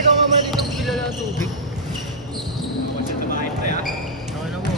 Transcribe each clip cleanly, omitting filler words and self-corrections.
ikaw nga mali dito bila ng tubig. Kasi tumahin tayo. Ano mo?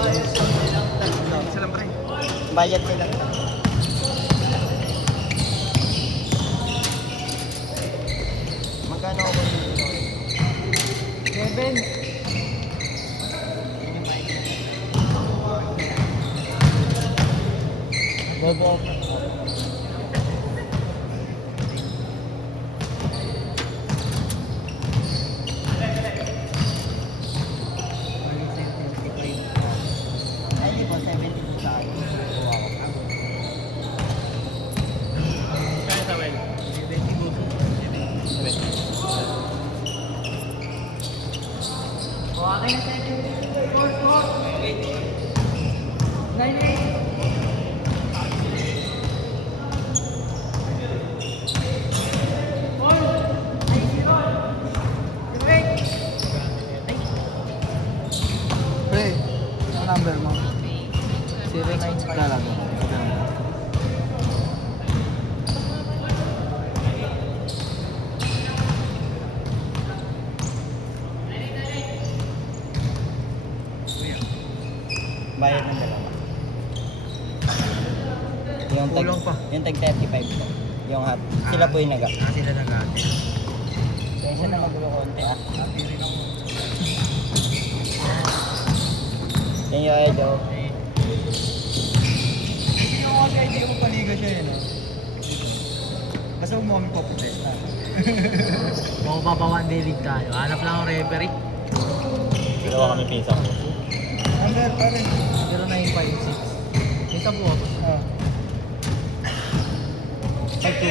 Isa lang pre. Bayad nila. Magkano ako dito? 7. Bobo. Ay, di po, 72 sa akin. Kuha ko. Kaya sa well. 72. O, akin na 7. Score. 9-8. Pre, ano number mo? 09 talaga. Bayad ng dalawa. Yung Kulang pa. Yung tag 35 po. Yung half. Sila po yung naga. Sila nag-ate. Kaya siya na magulo konti ah. Yan yung idol. Hindi ako kaya hindi mo paliga siya eh, no? Basta huwag mo kami paprotesta. Kung papawan day league tayo, hanap lang ang referee. Dalawa kami pinsa ko. Number, pare. 0956. Isa po ako. Ah. 5-2. 5.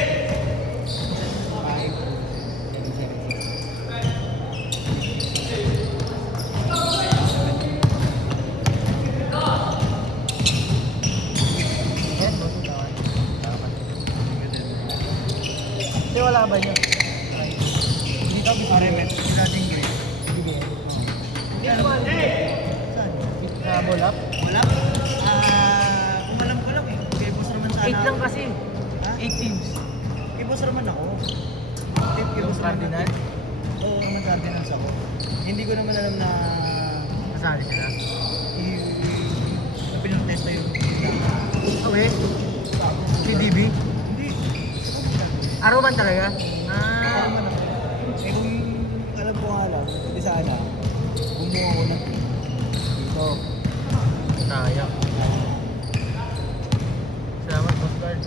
Yan, boss. Kasi wala ba yun? Hindi ka bisa rin. Hindi natin grade. Saan? Bolap. Wala? Kung alam ko lang eh. Kay Boss Roman sana. 8 lang kasi. Ha? 8 teams. Kay Boss Roman ako. Kay Yung Boss Roman Cardinal. ako. Oo, ng Cardinals ako. Hindi ko naman alam na Kasali sila. na pinotesta yung Okay. Si DB. Hindi. Arawan talaga. Ano man ako. Eh kung alam ko nga lang, hindi sana, bumuha ko ng dito. Tayo. Salamat, Boss Guard.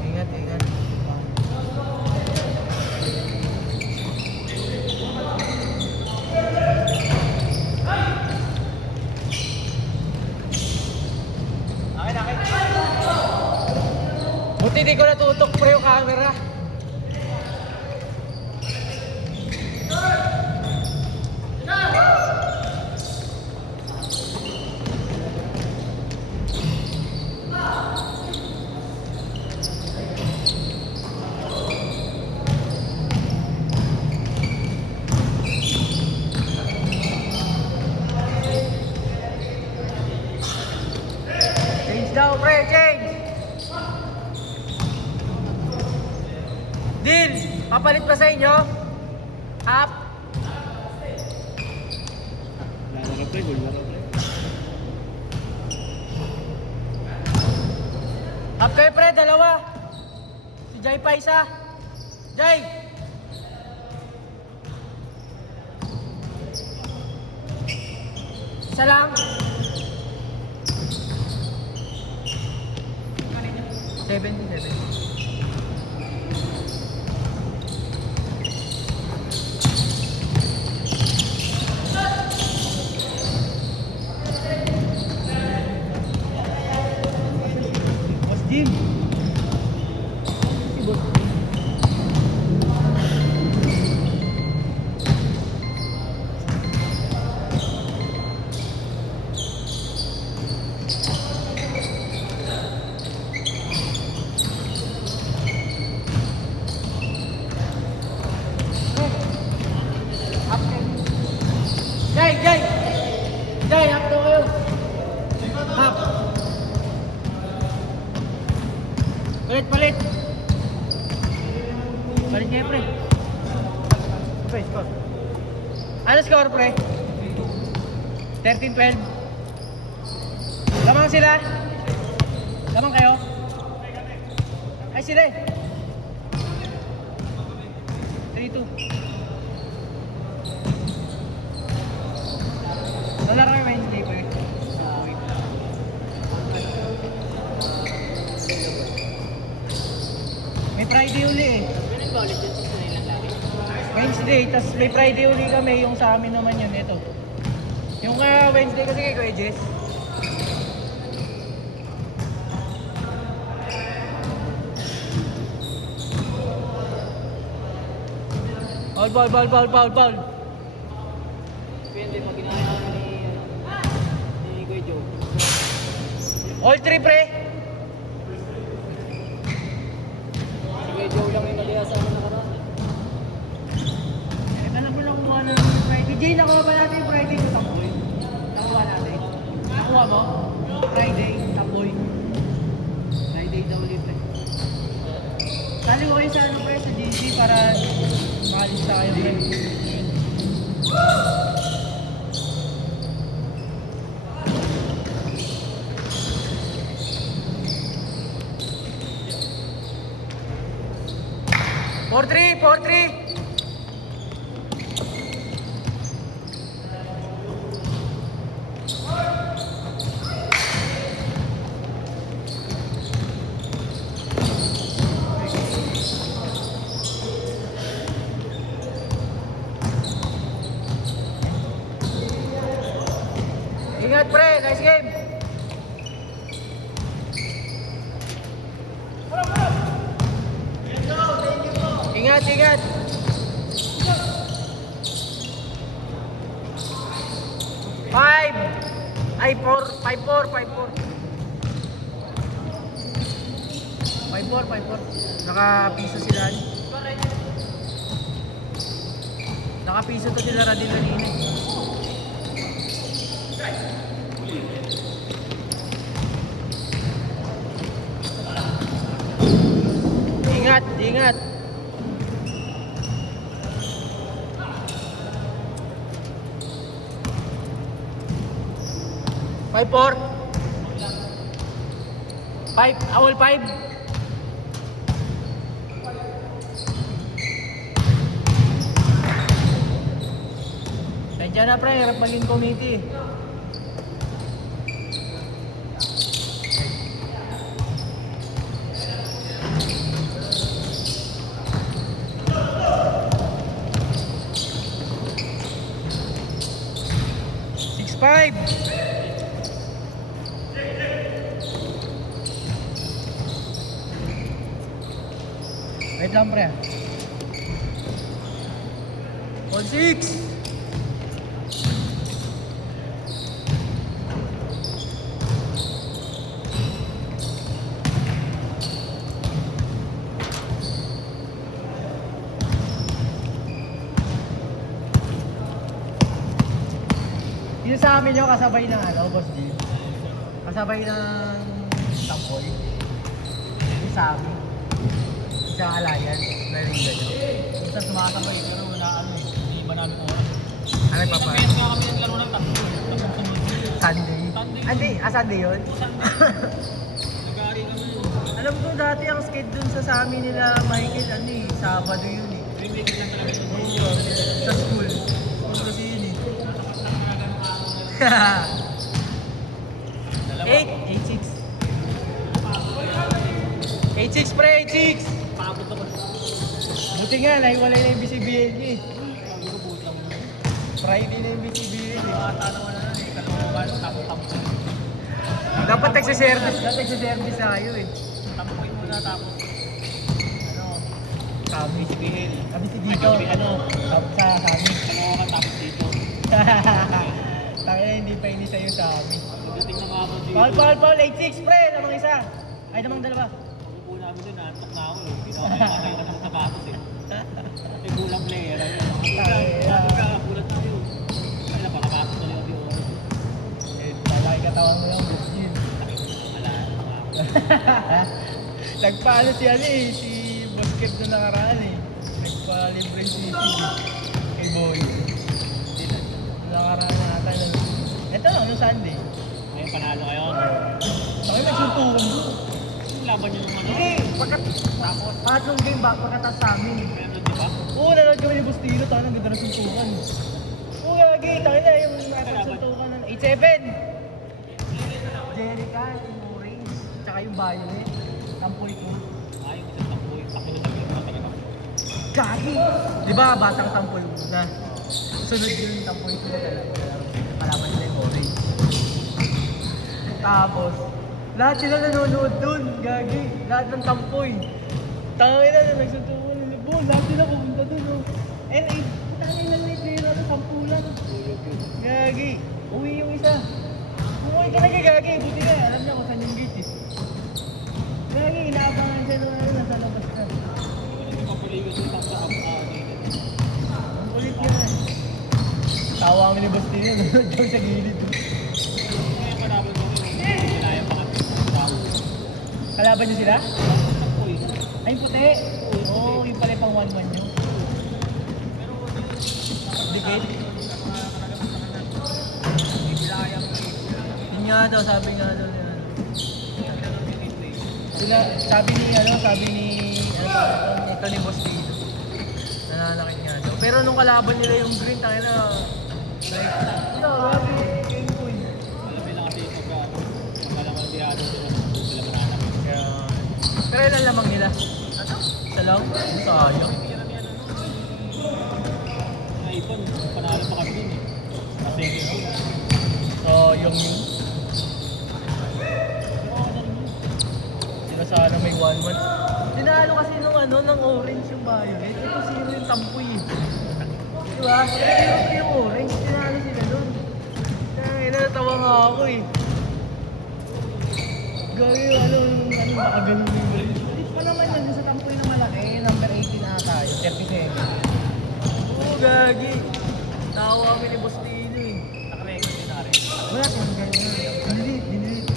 Ingat, ingat. Buti di ko natutok pre yung camera. Change daw pre, change! Deal! Papalit pa sa inyo? Up! Laro ka pre, gol laro pre. Up kayo pre, dalawa! Si Jai pa isa! Jai! Isa lang! 77. Boss Jim! Jai! Jai! Jai, up daw kayo! Up! Palit, palit! Palit kayo pre. Pre, score. Ano score pre? 13-12? Lamang sila? Lamang kayo? Ay sila eh. 3-2. Wala kayo Wednesday pa eh. May Friday uli eh. Wednesday, tas may Friday uli kami. Yung sa amin naman yun, ito. Yung Wednesday kasi kay Kuya Jess. Ball. Depende pag ginaya ni Kuya Joe. All three, pre. Si Kuya Joe lang yung mali sa mga nakaraan. Eh, alam mo na kumuha na ng Friday. Jay, nakuha ba natin yung Friday ko Tamboy? Nakuha natin. Nakuha mo? Friday, Tamboy. Friday daw ulit, pre. Sali ko kayo sa ano, pre, sa GC para makalis sa kayo, pre. Four three. Ingat pre, nice game. Ingat. Five. Ay, 5-4. 5-4. Nakapiso sila. Nakapiso to sila Radin kanina. Ingat. Awal 5. Nandiyan na pre, harap maging committee. Five. Wait lang pre. 1-6. Yung sa amin yung kasabay ng ano, Boss G. Kasabay ng Tamboy. Yung sa amin. Sa Alliance, narinig nyo. Minsan sumakabay, pero wala ano eh. Hindi ba namin oras? Ano pa pa? Kaya nga kami naglaro ng tatlo. Sunday. Sunday yun? Nag-aari kami yun. Alam ko dati ang skate dun sa amin nila, Michael, ano eh, Sabado yun eh. Remake lang talaga yun. Sa school. School kasi yun eh. 8, 8-6. 8-6 pre, 8-6! Paabot ako. Buti nga, naiwalay na yung BCBL niya eh. Sabi ko, buti lang muna. Friday na yung BCBL eh. Nakatanawa na lang eh. Kalungan, tapos. Dapat nagsiservice na kayo eh. Tapoy muna tapos. Ano? Kami. BCBL. Kami si dito. Ano? Sa amin. Kalungan tapos dito. Takina hindi pa ini sa'yo sa amin. Pagdating ng ako dito. Paul, 8-6 pre, namang isa. Ay, namang dalawa. Pagkukuha namin dun, naantok na ako eh. Pinakakaya ka ng sapatos eh. May kulang player. Kulat tayo. Ay, napakapasok na yung oras. Eh, malaki katawan mo lang, Boss Jim. Wala. Nagpaano si ano eh, si Basket na nakaraan eh. Nagpa-libre si kay Boy. Nakaraan na ata. Ito, ano Sunday? Ayun, panalo kayo. Ay, nagsuntukan mo. Yung laban nyo nung ano. Hindi, tapos, pangatlong game back, pagkatas sa amin. Meron, di ba? Oo, nanood kami ni Bustino, tayo nang ganda ng suntukan. Oo, gagi, tayo na yung suntukan ng 8-7. Jerica, yung orange, tsaka yung violet, tampoy ko. Ay, yung isang takbo. Yung takbo na sabi ko talaga. Gagi! Di ba, batang tampoy muna. Sunod yung tampoy ko na talaga. Malaman nila yung orange. Tapos, lahat sila nanonood dun, gagi. Lahat ng tampoy. Tangay na nagsuntukan nila. Boom, lahat sila pumunta dun, oh. And eh, tangay na may player natin, 10 lang. Gagi. Uwi yung isa. Umuwi ka na kay Gagi. Buti na, alam niya kung saan yung gate, eh. Gagi, inaabangan siya nung ano, nasa labas na. Hindi pa puli yung isang sa Ang ulit yan. Tawa kami ni Bastille, nanonood kami sa gilid. Kaya panalo ko yung kinaya pa kami. Tao. Kalaban niyo sila? Takbo eh. Ay, yung puti. Oo, yung pala yung pang 1-1 nyo. Dikit. Yun nga daw, sabi nga daw nila. Sila, sabi ni, ito ni Boss Tito. Nananakit nga daw. Pero nung kalaban nila yung green, tayo na, like, ito, grabe, game point. Alam nila kasi pag malaman biyado sila mananap. Kaya, pero ilan lamang nila? Isa lang? Sayang. Naipon, panalo pa kami dun eh. Kasi So, yung sila sana may 1-1. Tinalo kasi nung ano, ng orange yung violet. Ito 0 yung tampoy eh. Diba? 0 yung orange. Tinalo sila dun. Kaya natawa nga ako eh. Gawin yung ano, nakaganon yung orange. Hindi pa naman yun sa tampoy na malaki. Number 18 na tayo. 37. Oo, gagi. Tawa kami ni Boss Tino eh. nakarecord din na rin. Wala kang ganyan. Dinilit.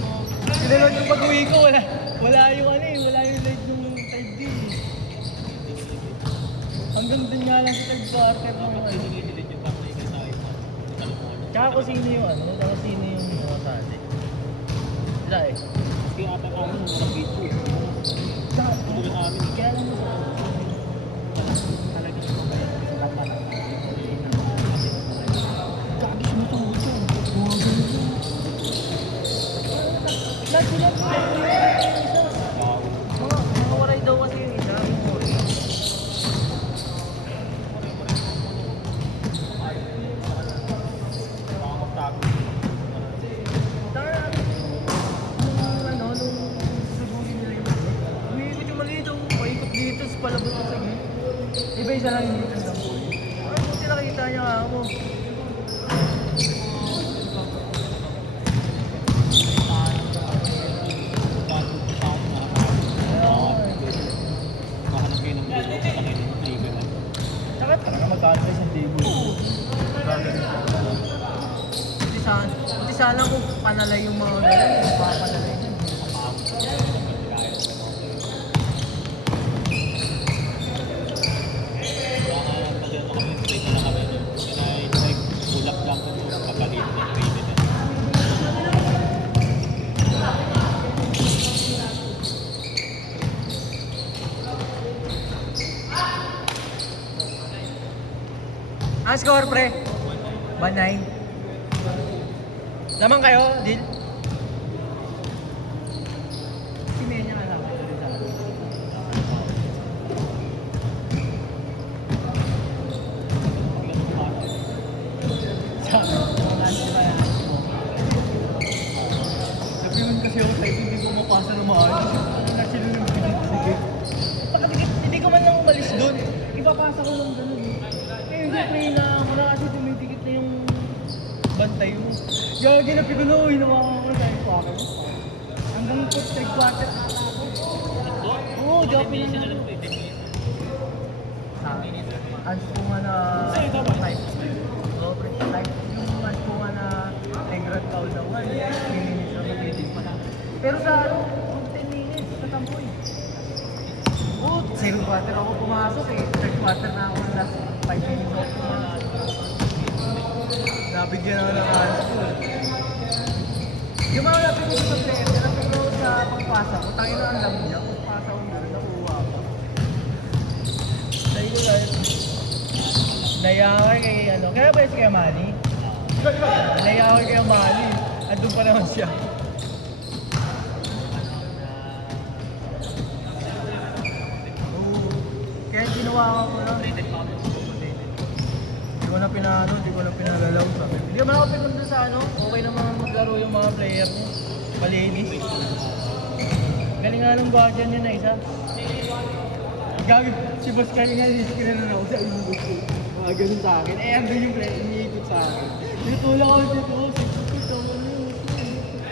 Sinunod yung pag-uwi ko, wala yung ano eh, wala yung light ng third D eh. Hanggang dun nga lang sa third quarter ng ano. Sinilid yung pang naikot sa iPhone. Tsaka kung sino yung ano, tsaka sino yung mga sali. Wala eh. Kaya ata kami walang video eh. Tsaka, Tuloy sa amin. kaya lang mo Talaga ito kaya sa lapat. Gagi, sumutulog siya. Mga ganun siya. Lahat sila po. Mga waray daw kasi yung isa. Yung orange. Mga magtago. Nung susubukin nila yung umiikot yung mali daw, paikot dito, palabot ko sa gilid. Iba isa lang yung dito lang. Ay, buti nakita niya nga ako. Tsaka talaga mag-advise yung table. Buti sana kung panalay yung mga gano'n, papanalay yun. Ang score, pre? 1-9. Lamang kayo, deal? Si Menya nga lang. Sabi ko, nag-iwan kasi ako sa hindi ko mapasa ng maayos. Nagsilo yung pinag-sigit. Pagkatigit, hindi ko man lang umalis doon. Ipapasa ko lang ganun. Eh, hindi play na wala kasi tumitikit na yung bantay mo. Gagi na pigulo, hinawakan ko sa quarter. Hanggang 3 quarter ata ako. Oo, jockey na lang. Ans ko nga na... Sa'yo daw ba? Oo, pre. Like, yung ans ko nga na Negrad Kaudawan, 10 minutes na matitig pa lang. Pero sa 10 minutes, sa tampoy. Oo, 0 quarter ako pumasok eh. 3 quarter na ako last 5 minutes ako pumasok. Nabigyan ako ng ans ko. pasa ko, tayo na ang dami niya. Kung pasa ko doon, nakuha ko. Tayo ko lang. Nayakay kay ano. Kaya ba si Kamali? Nayakay kay Kamali. Andun pa naman siya. Oo. Kaya ginawa ko lang. Rated pa kami. Hindi ko na pinano, hindi ko na pinalalaw. Sabi, Hindi naman ako pinunta sa ano. Okay naman maglaro yung mga player niya. Malinis. Galing nga ng guardian niya na isa. Gagi, si Boss Kanye nga screen na ako sa ilong ko. Mga ganun sa akin. Eh, andun yung player, iniikot sa akin. Tinutulak ako dito. Ito, ano yun?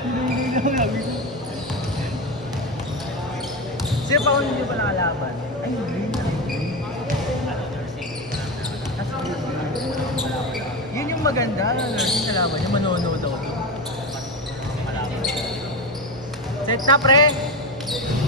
Hinahingay lang sabi ko. sino pa kung hindi pa nakalaban? Ay, green na. Yun yung maganda, nursing kalaban, yung manonood daw. Set na pre!